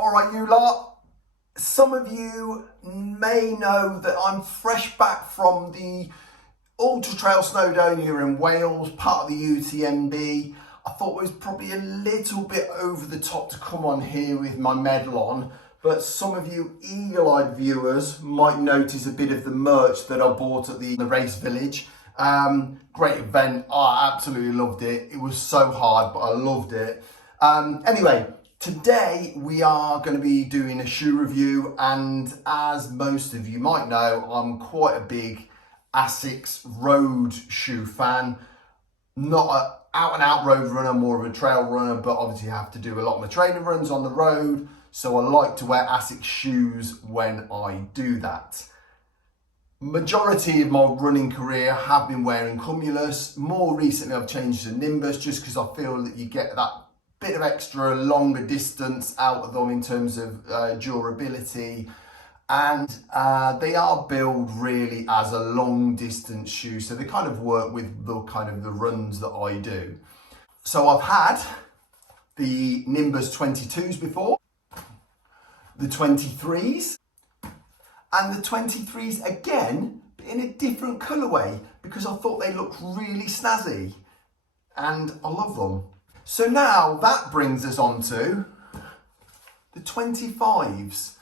All right, you lot. Some of you may know that I'm fresh back from the Ultra Trail Snowdonia in Wales, part of the UTMB. I thought it was probably a little bit over the top to come on here with my medal on, but some of you eagle-eyed viewers might notice a bit of the merch that I bought at the race village. Great event. I absolutely loved it. It was so hard, but I loved it. Anyway, today we are going to be doing a shoe review, and as most of you might know, I'm quite a big ASICS road shoe fan. Not an out and out road runner, more of a trail runner, but obviously I have to do a lot of my training runs on the road, so I like to wear ASICS shoes when I do that. Majority of my running career have been wearing Cumulus. More recently I've changed to Nimbus just because I feel that you get that bit of extra longer distance out of them in terms of durability, and they are built really as a long distance shoe, so they kind of work with the runs that I do. So I've had the Nimbus 22s before, the 23s, and the 23s again, but in a different colourway because I thought they looked really snazzy and I love them. So now that brings us on to the 25s.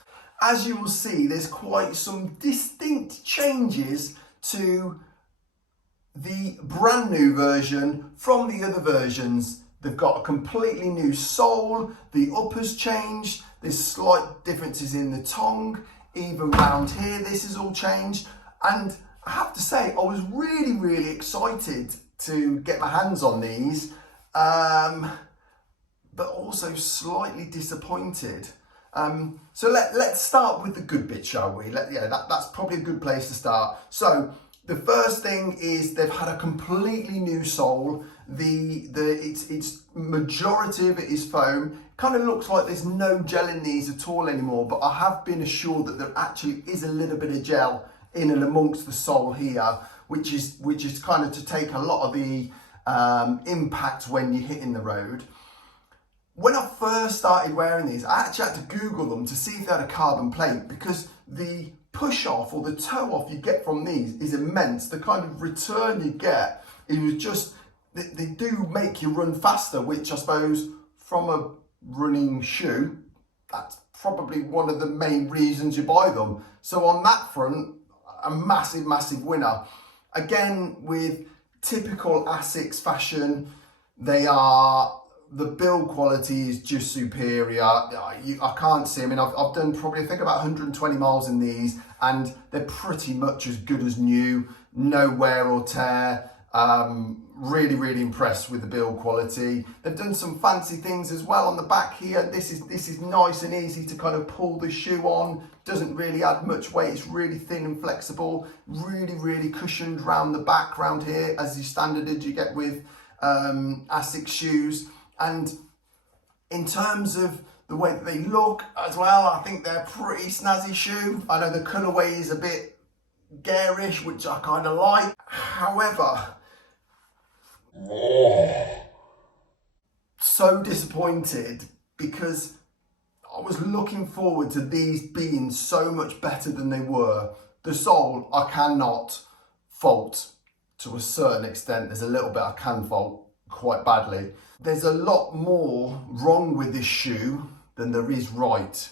As you will see, there's quite some distinct changes to the brand new version from the other versions. They've got a completely new sole, the upper's changed, there's slight differences in the tongue, even round here this is all changed, and I have to say I was really excited to get my hands on these, but also slightly disappointed. So let's start with the good bit, shall we? That's probably a good place to start. So the first thing is they've had a completely new sole. It's majority of it is foam. Kind of looks like there's no gel in these at all anymore, but I have been assured that there actually is a little bit of gel in and amongst the sole here, which is kind of to take a lot of the impact when you're hitting the road. When I first started wearing these, I actually had to Google them to see if they had a carbon plate, because the push off or the toe off you get from these is immense. The kind of return you get, it was just, they do make you run faster, which I suppose from a running shoe, that's probably one of the main reasons you buy them. So on that front, a massive winner. Again, with typical ASICS fashion, the build quality is just superior. I can't see, I mean, I've done probably, I think about 120 miles in these, and they're pretty much as good as new, no wear or tear. Really impressed with the build quality. They've done some fancy things as well on the back here. This is nice and easy to kind of pull the shoe on. Doesn't really add much weight. It's really thin and flexible. Really cushioned around the back, around here, as the standard you get with ASICS shoes. And in terms of the way that they look as well, I think they're a pretty snazzy shoe. I know the colourway is a bit garish, which I kind of like. However, so disappointed because I was looking forward to these being so much better than they were. The sole I cannot fault to a certain extent. There's a little bit I can fault quite badly. There's a lot more wrong with this shoe than there is right.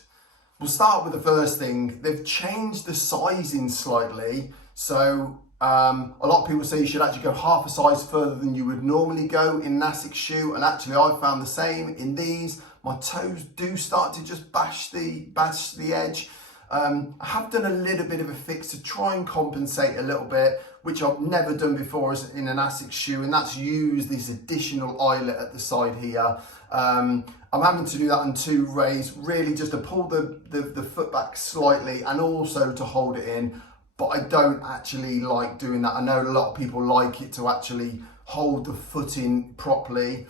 We'll start with the first thing. They've changed the sizing slightly. So a lot of people say you should actually go half a size further than you would normally go in an ASICS shoe, and actually I found the same in these. My toes do start to just bash the edge. I have done a little bit of a fix to try and compensate a little bit, which I've never done before in an ASICS shoe, and that's use this additional eyelet at the side here. I'm having to do that on two rays, really just to pull the foot back slightly and also to hold it in, but I don't actually like doing that. I know a lot of people like it to actually hold the foot in properly.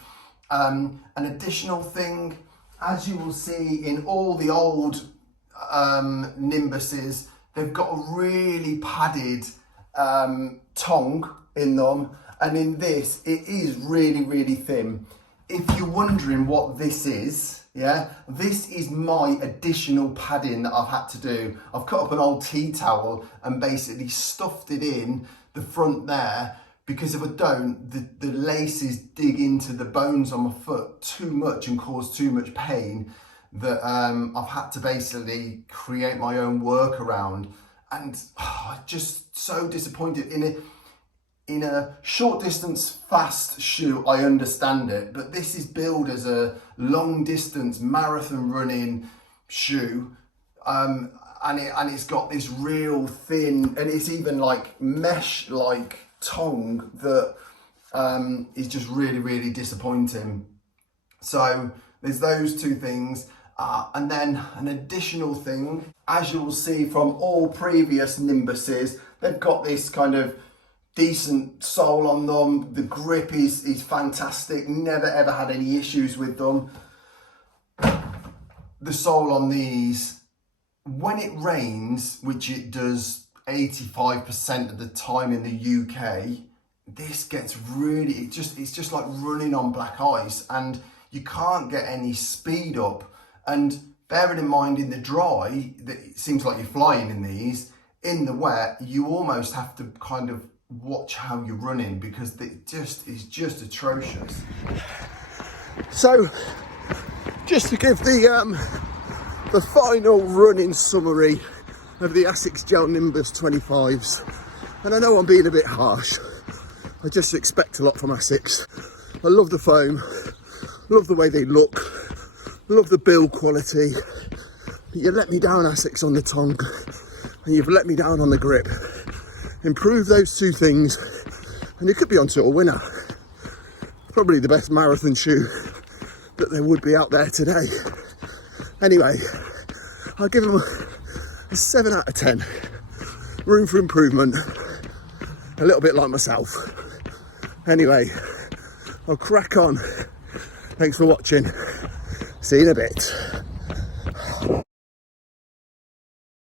An additional thing, as you will see in all the old Nimbuses, they've got a really padded tongue in them, and in this it is really thin. If you're wondering what this is, Yeah, this is my additional padding that I've had to do. I've cut up an old tea towel and basically stuffed it in the front there, because if I don't, the laces dig into the bones on my foot too much and cause too much pain, that I've had to basically create my own workaround. And just so disappointed. In a short distance fast shoe, I understand it, but this is billed as a long distance marathon running shoe, and it's got this real thin, and it's even like mesh like tongue that is just really, really disappointing. So there's those two things. And then an additional thing, as you'll see from all previous Nimbuses, they've got this kind of decent sole on them. The grip is fantastic. Never ever had any issues with them. The sole on these, when it rains, which it does 85% of the time in the UK, this gets really, it's just like running on black ice, and you can't get any speed up. And bearing in mind, in the dry, that it seems like you're flying in these. In the wet, you almost have to kind of watch how you're running, because it is just atrocious. So, just to give the final running summary of the ASICS Gel Nimbus 25s, and I know I'm being a bit harsh. I just expect a lot from ASICS. I love the foam, love the way they look, love the build quality. You let me down, ASICS, on the tongue, and you've let me down on the grip. Improve those two things and you could be onto a winner. Probably the best marathon shoe that there would be out there today. Anyway, I'll give them a 7 out of 10. Room for improvement, a little bit like myself. Anyway, I'll crack on. Thanks for watching. See you in a bit.